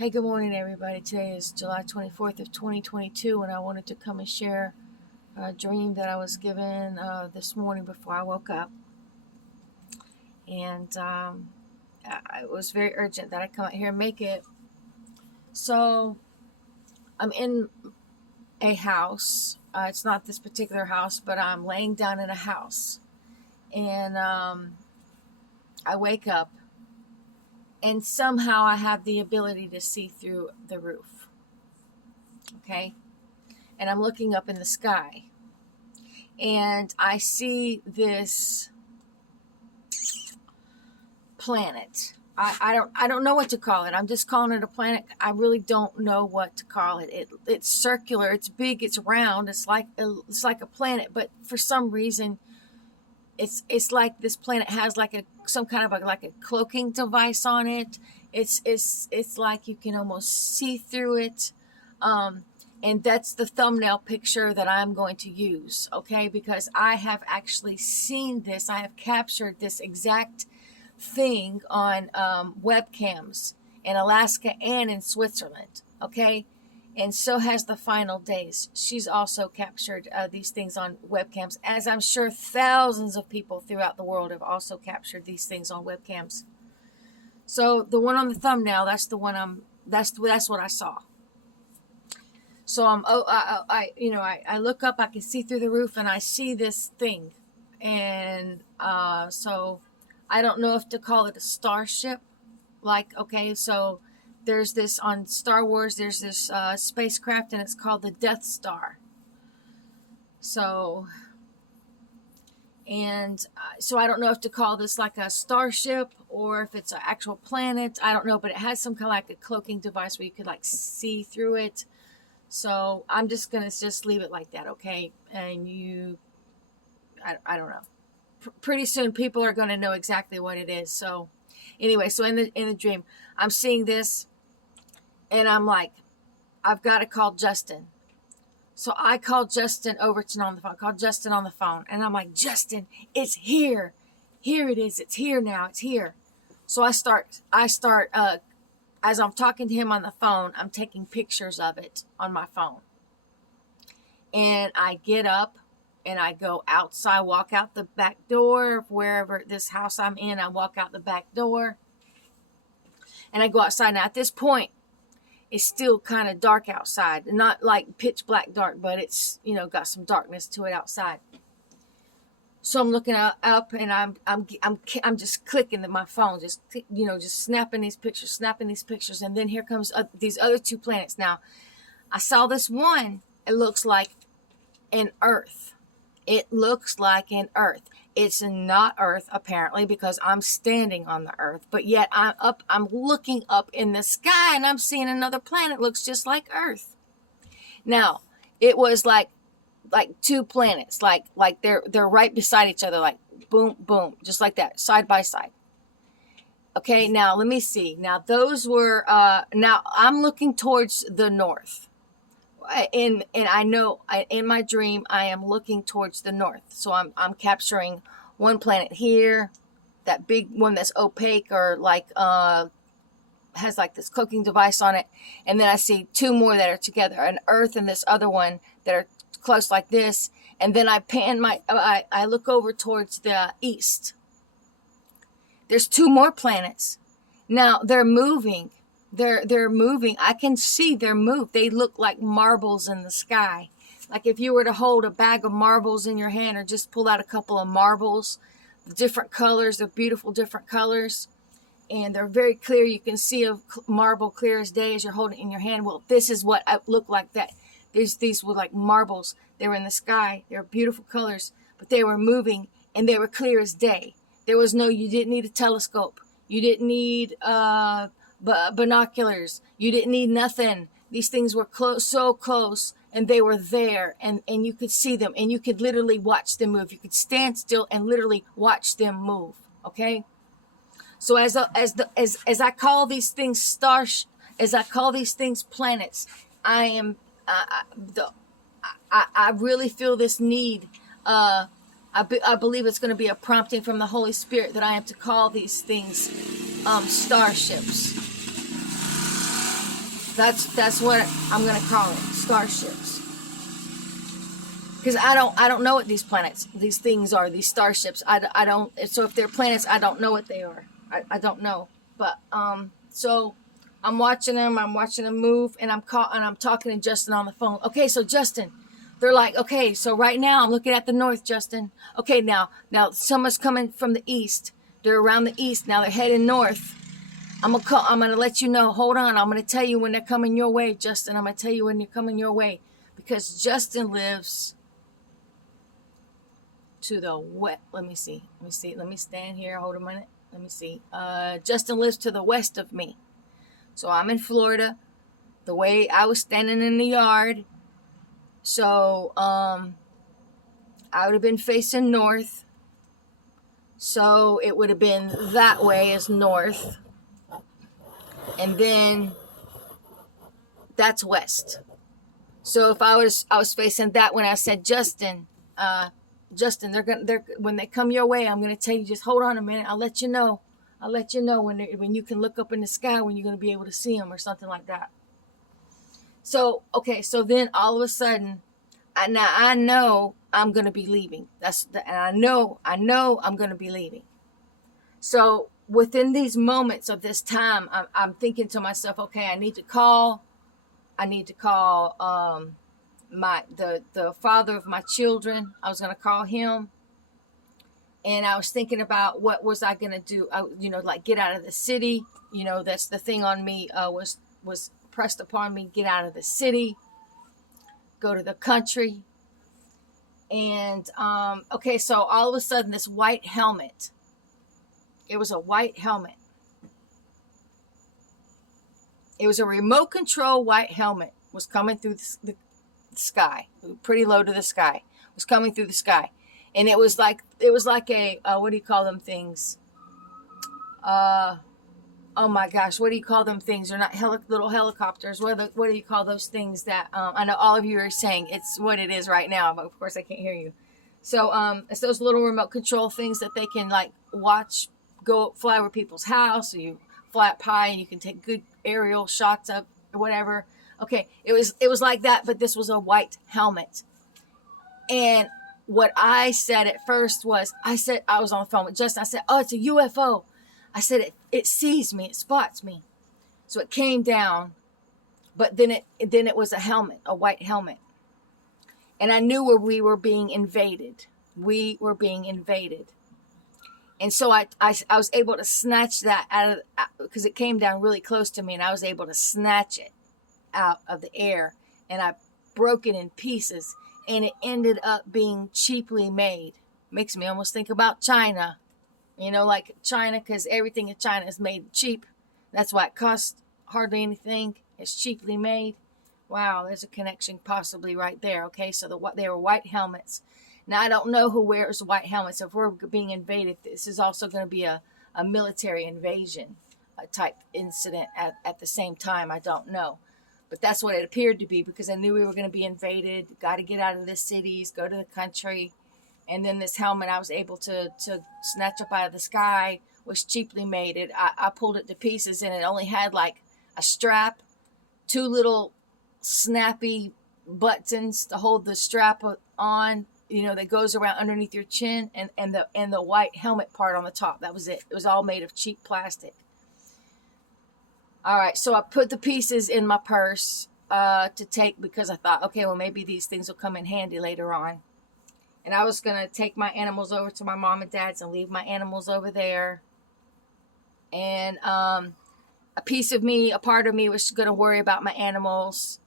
Hey, good morning, everybody. Today is July 24th of 2022, and I wanted to come and share a dream that I was given this morning before I woke up. And it was very urgent that I come out here and make it. So I'm in a house. It's not this particular house, but I'm laying down in a house. And I wake up, and somehow I have the ability to see through the roof. Okay? And I'm looking up in the sky, and I see this planet. I don't know what to call it. I'm just calling it a planet. I really don't know what to call it. It's circular. It's big. It's round. It's like a planet, but for some reason, it's like this planet has like some kind of like a cloaking device on it. It's like you can almost see through it. And that's the thumbnail picture that I'm going to use, okay? Because I have actually seen this. I have captured this exact thing on webcams in Alaska and in Switzerland, okay? And so has the Final Days. She's also captured these things on webcams, as I'm sure thousands of people throughout the world have also captured these things on webcams. So the one on the thumbnail, that's the one that's what I saw. So I look up, I can see through the roof, and I see this thing. And so I don't know if to call it a starship. Like, okay, so there's this on Star Wars, there's this spacecraft, and it's called the Death Star. So I don't know if to call this like a starship or if it's an actual planet. I don't know, but it has some kind of like a cloaking device where you could like see through it. So I'm just going to just leave it like that, okay? And I don't know. Pretty soon people are going to know exactly what it is. So anyway, so in the dream, I'm seeing this, and I'm like, I've got to call Justin. So I called Justin Overton on the phone. I called Justin on the phone, and I'm like, Justin, it's here. Here it is. It's here now. It's here. So I start as I'm talking to him on the phone, I'm taking pictures of it on my phone. And I get up and I go outside, walk out the back door of wherever this house I'm in. I walk out the back door and I go outside. Now at this point, it's still kind of dark outside. Not like pitch black dark, but it's, got some darkness to it outside. So I'm looking up, and I'm just clicking my phone, just snapping these pictures, and then here comes these other two planets. Now, I saw this one. It looks like an Earth. It looks like an Earth. It's not Earth apparently because I'm standing on the Earth, but yet I'm looking up in the sky, and I'm seeing another planet looks just like Earth. Now, it was like two planets, like they're right beside each other, like boom, boom, just like that, side by side. Okay, now let me see. Now those were, now I'm looking towards the north. And I know in my dream, I am looking towards the north. So I'm capturing one planet here, that big one that's opaque or like, has like this cloaking device on it. And then I see two more that are together, an Earth and this other one that are close like this. And then I I look over towards the east. There's two more planets. Now they're moving. They're moving. I can see their move. They look like marbles in the sky. Like if you were to hold a bag of marbles in your hand or just pull out a couple of marbles, the different colors, they're beautiful different colors. And they're very clear. You can see a marble clear as day as you're holding it in your hand. Well, this is what I look like that. These were like marbles. They were in the sky. They were beautiful colors, but they were moving and they were clear as day. You didn't need a telescope. You didn't need binoculars. You didn't need nothing. These things were so close, and they were there, and you could see them, and you could literally watch them move. You could stand still and literally watch them move. Okay. So as I call these things as I call these things planets, I really feel this need. I believe it's going to be a prompting from the Holy Spirit that I am to call these things starships. That's what I'm gonna call it, starships. Because I don't know what these planets, these things are, these starships. I don't. So if they're planets, I don't know what they are. I don't know. But so I'm watching them. I'm watching them move, and I'm talking to Justin on the phone. Okay, so Justin, they're like, okay, so right now I'm looking at the north, Justin. Okay, now someone's coming from the east. They're around the east now. They're heading north. I'm gonna let you know. Hold on. I'm gonna tell you when they're coming your way, Justin. I'm gonna tell you when they're coming your way, because Justin lives to the west. Let me see. Let me stand here. Hold a minute. Let me see. Justin lives to the west of me. So I'm in Florida. The way I was standing in the yard. So I would have been facing north. So it would have been that way as north. And then that's west. So if I was facing that when I said Justin, they're when they come your way, I'm gonna tell you, just hold on a minute. I'll let you know when you can look up in the sky when you're gonna be able to see them or something like that. So okay, so then all of a sudden, I know I'm gonna be leaving. And I know I'm gonna be leaving. So within these moments of this time, I'm thinking to myself, okay, I need to call the father of my children. I was going to call him, and I was thinking about what was I going to do. Like get out of the city. That's the thing on me, was pressed upon me. Get out of the city, go to the country. And okay, so all of a sudden this white helmet, it was a white helmet. It was a remote control white helmet, was coming through the sky, pretty low to the sky, was coming through the sky. And it was like a, what do you call them things? Oh my gosh, what do you call them things? They're not little helicopters. What do you call those things that, I know all of you are saying it's what it is right now, but of course I can't hear you. So it's those little remote control things that they can like watch, go fly over people's house, or you fly up high and you can take good aerial shots up or whatever. Okay, it was like that, but this was a white helmet. And what I said at first was, I was on the phone with Justin. I said, oh, it's a UFO. I said, it sees me, it spots me. So it came down, but then it was a helmet, a white helmet. And I knew where we were being invaded. We were being invaded. And so I was able to snatch that out of, because it came down really close to me, and I was able to snatch it out of the air, and I broke it in pieces, and it ended up being cheaply made. Makes me almost think about China, like China, because everything in China is made cheap. That's why it costs hardly anything. It's cheaply made. Wow, there's a connection possibly right there. Okay, so they were white helmets. Now, I don't know who wears white helmets. If we're being invaded, this is also going to be a military invasion type incident at the same time. I don't know. But that's what it appeared to be, because I knew we were going to be invaded. Got to get out of the cities, go to the country. And then this helmet I was able to snatch up out of the sky was cheaply made. I pulled it to pieces, and it only had like a strap, two little snappy buttons to hold the strap on, that goes around underneath your chin, and the white helmet part on the top. That was it. It was all made of cheap plastic. All right, so I put the pieces in my purse to take, because I thought, okay, well, maybe these things will come in handy later on. And I was going to take my animals over to my mom and dad's and leave my animals over there. And a part of me was going to worry about my animals.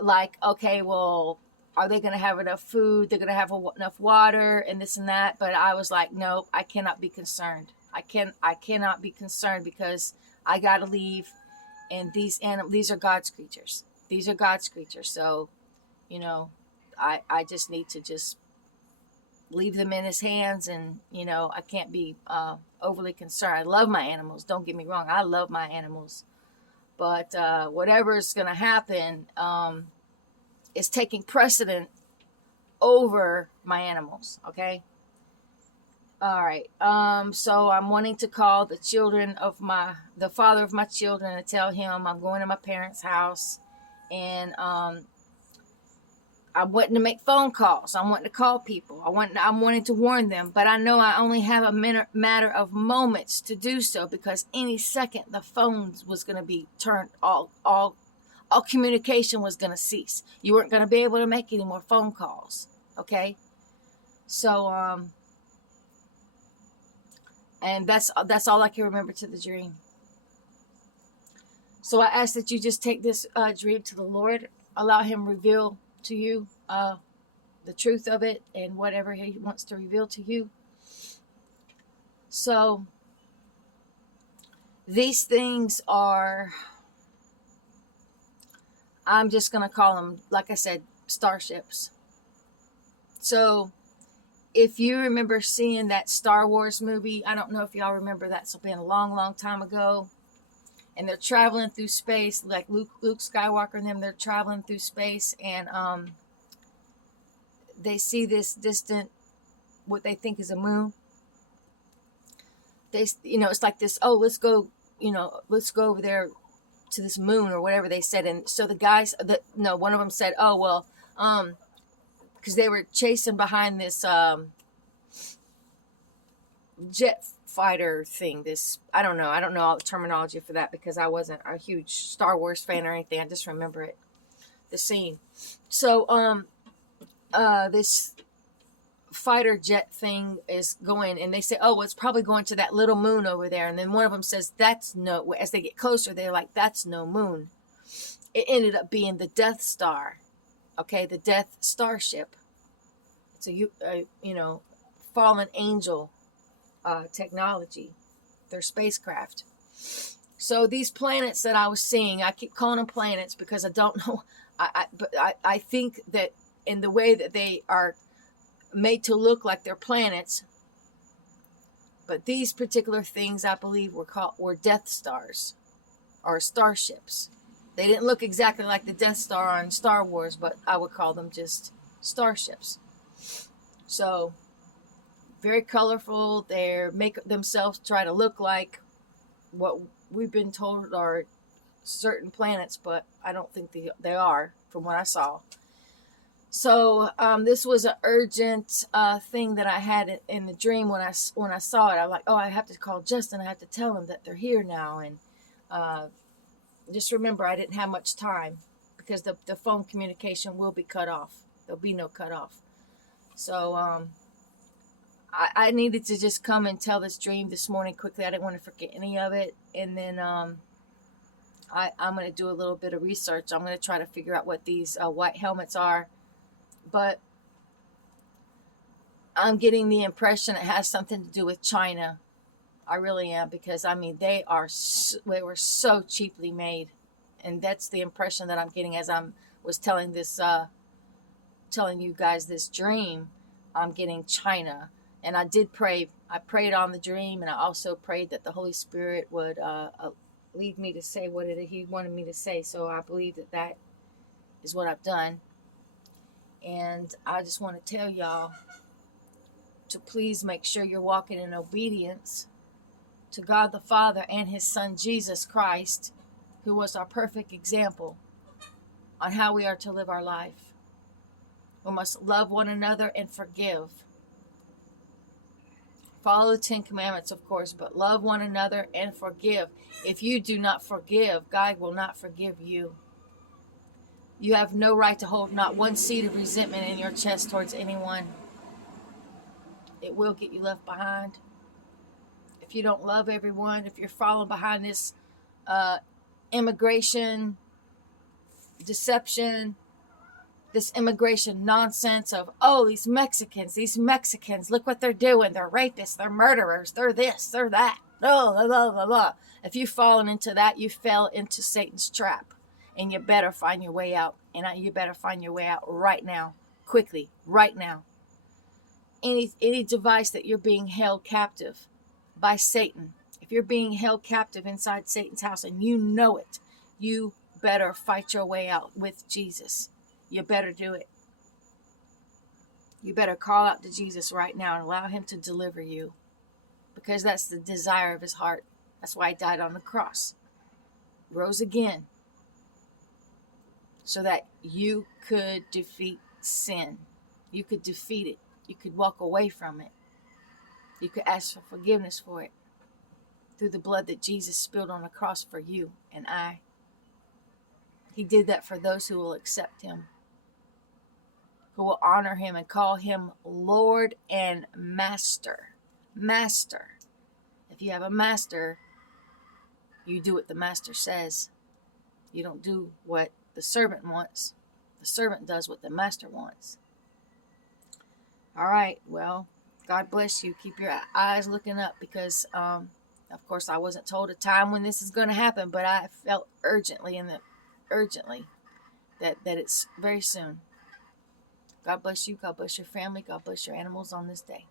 Like, okay, well, are they going to have enough food? They're going to have enough water and this and that. But I was like, no, I cannot be concerned. I cannot be concerned, because I got to leave. And these are God's creatures. These are God's creatures. So, I just need to just leave them in his hands. And, I can't be overly concerned. I love my animals. Don't get me wrong. I love my animals. But whatever's going to happen is taking precedent over my animals, okay? All right. So I'm wanting to call the father of my children, and tell him I'm going to my parents' house, and I'm wanting to make phone calls. I'm wanting to call people. I'm wanting to warn them, but I know I only have a matter of moments to do so, because any second the phones was going to be turned all communication was going to cease. You weren't going to be able to make any more phone calls. Okay. So, and that's all I can remember to the dream. So I ask that you just take this dream to the Lord, allow him reveal to you the truth of it and whatever he wants to reveal to you. So these things are, I'm just going to call them, like I said, starships. So if you remember seeing that Star Wars movie, I don't know if y'all remember, that's been a long, long time ago. And they're traveling through space, like Luke Skywalker and them, they're traveling through space, and they see this distant, what they think is a moon. It's like this, oh, let's go over there to this moon or whatever they said. And so the guys, one of them said, oh, well, because they were chasing behind this jet fighter thing. This, I don't know all the terminology for that, because I wasn't a huge Star Wars fan or anything. I just remember it, the scene. So this fighter jet thing is going, and they say, oh, well, it's probably going to that little moon over there. And then one of them says, that's no, as they get closer, they're like, that's no moon. It ended up being the Death Star. Okay, the Death Starship. It's a fallen angel technology, their spacecraft. So these planets that I was seeing, I keep calling them planets because I don't know. I think that in the way that they are made to look like they're planets, but these particular things I believe were Death Stars or starships. They didn't look exactly like the Death Star on Star Wars, but I would call them just starships. So very colorful. They make themselves try to look like what we've been told are certain planets, but I don't think they are, from what I saw. So this was an urgent thing that I had in the dream. When I saw it, I was like, oh, I have to call Justin. I have to tell him that they're here now. And just remember, I didn't have much time, because the phone communication will be cut off. There'll be no cut off. So I needed to just come and tell this dream this morning quickly. I didn't want to forget any of it. And then I'm going to do a little bit of research. I'm going to try to figure out what these white helmets are. But I'm getting the impression it has something to do with China. I really am, because I mean they were so cheaply made, and that's the impression that I'm getting as I was telling you guys this dream. I'm getting China, and I did pray. I prayed on the dream, and I also prayed that the Holy Spirit would lead me to say what He wanted me to say. So I believe that is what I've done. And I just want to tell y'all to please make sure you're walking in obedience to God the Father and His Son Jesus Christ, who was our perfect example on how we are to live our life. We must love one another and forgive. Follow the 10 Commandments, of course, but love one another and forgive. If you do not forgive, God will not forgive you. You have no right to hold not one seed of resentment in your chest towards anyone. It will get you left behind. If you don't love everyone, if you're following behind this immigration deception, this immigration nonsense of, oh, these Mexicans, look what they're doing. They're rapists, they're murderers, they're this, they're that. Blah, blah, blah, blah, blah. If you've fallen into that, you fell into Satan's trap. And you better find your way out. And you better find your way out right now. Quickly. Right now. Any device that you're being held captive by Satan. If you're being held captive inside Satan's house and you know it, you better fight your way out with Jesus. You better do it. You better call out to Jesus right now and allow him to deliver you, because that's the desire of his heart. That's why he died on the cross, rose again, so that you could defeat sin. You could defeat it. You could walk away from it. You could ask for forgiveness for it through the blood that Jesus spilled on the cross for you and I. He did that for those who will accept him, who will honor him and call him Lord and Master. Master. If you have a master, you do what the master says. You don't do what the servant wants. The servant does what the master wants. All right, well, God bless you. Keep your eyes looking up, because, of course, I wasn't told a time when this is going to happen, but I felt urgently that it's very soon. God bless you. God bless your family. God bless your animals on this day.